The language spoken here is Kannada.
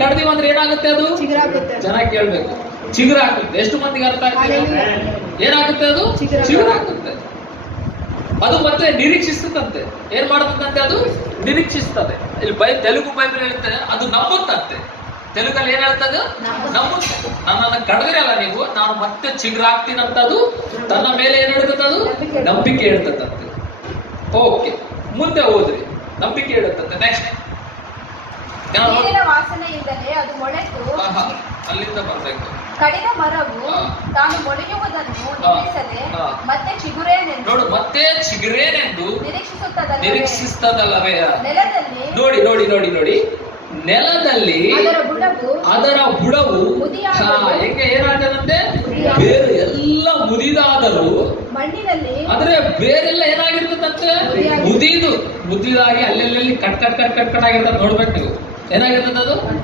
ಕಡ್ದೀವಿ ಅಂದ್ರೆ ಏನಾಗುತ್ತೆ ಅದು ಚಿಗುರಾಗುತ್ತೆ. ಚೆನ್ನಾಗಿ ಕೇಳ್ಬೇಕು. ಚಿಗುರಾಗುತ್ತೆ. ಎಷ್ಟು ಮಂದಿಗೆ ಅರ್ಥ ಆಗ್ತದೆ? ಏನಾಗುತ್ತೆ ಅದು? ಚಿಗುರಾಗುತ್ತೆ. ಅದು ಮತ್ತೆ ನಿರೀಕ್ಷಿಸುತ್ತಂತೆ. ಏನ್ ಮಾಡುತ್ತಂತೆ? ಅದು ನಿರೀಕ್ಷಿಸ್ತದೆ. ಇಲ್ಲಿ ತೆಲುಗು ಬೈಬಲ್ ಹೇಳ್ತಾರೆ ಅದು ನಂಬುತ್ತಂತೆ. ತೆಲುಗಲ್ಲಿ ಏನ್ ಹೇಳ್ತದೆ? ನಂಬುತ್ತೆ. ನನ್ನನ್ನು ಕಡದಿರಲ್ಲ ನೀವು, ನಾನು ಮತ್ತೆ ಚಿಗುರಾಗ್ತೀನಂತದು ತನ್ನ ಮೇಲೆ ಏನ್ ಹೇಳ್ತದೆ? ಅದು ನಂಬಿಕೆ ಹೇಳ್ತದಂತೆ. ಓಕೆ, ಮುಂದೆ ಹೋದ್ರಿ. ನಂಬಿಕೆ ಹೇಳುತ್ತಂತೆ. ನೆಕ್ಸ್ಟ್ ನೀರಿನ ವಾಸನೆಯಿಂದಲೇ ಅದು ಮೊಳೆತು ಅಲ್ಲಿಂದ ಬರ್ಬೇಕು. ಕಡಿದ ಮರವು ತಾನು ಮೊಳೆಯುವುದನ್ನು ನಿಲ್ಲಿಸದೆ ಮತ್ತೆ ಚಿಗುರೇನೆಂದು ನೋಡು, ಮತ್ತೆ ಚಿಗುರೇನೆಂದು ನಿರೀಕ್ಷಿಸುತ್ತದಲ್ಲವೇ? ನೆಲದಲ್ಲಿ ನೋಡಿ ನೋಡಿ ನೋಡಿ ನೋಡಿ, ನೆಲದಲ್ಲಿ ಅದರ ಬುಡವು ಹೆಂಗೆ ಏನಾಗ್ತದಂತೆ? ಬೇರೆ ಎಲ್ಲ ಮುದಿದಾದರೂ ಮಣ್ಣಿನಲ್ಲಿ ಆದ್ರೆ ಬೇರೆಲ್ಲ ಏನಾಗಿರ್ತದಂತೆ? ಮುದಿದಾಗಿ ಅಲ್ಲೆಲ್ಲಿ cut cut cut cut cut ಆಗಿರ್ತದೆ. ನೋಡ್ಬೇಕು ನೀವು, ಏನಾಗಿರ್ತದೆ ಅದು?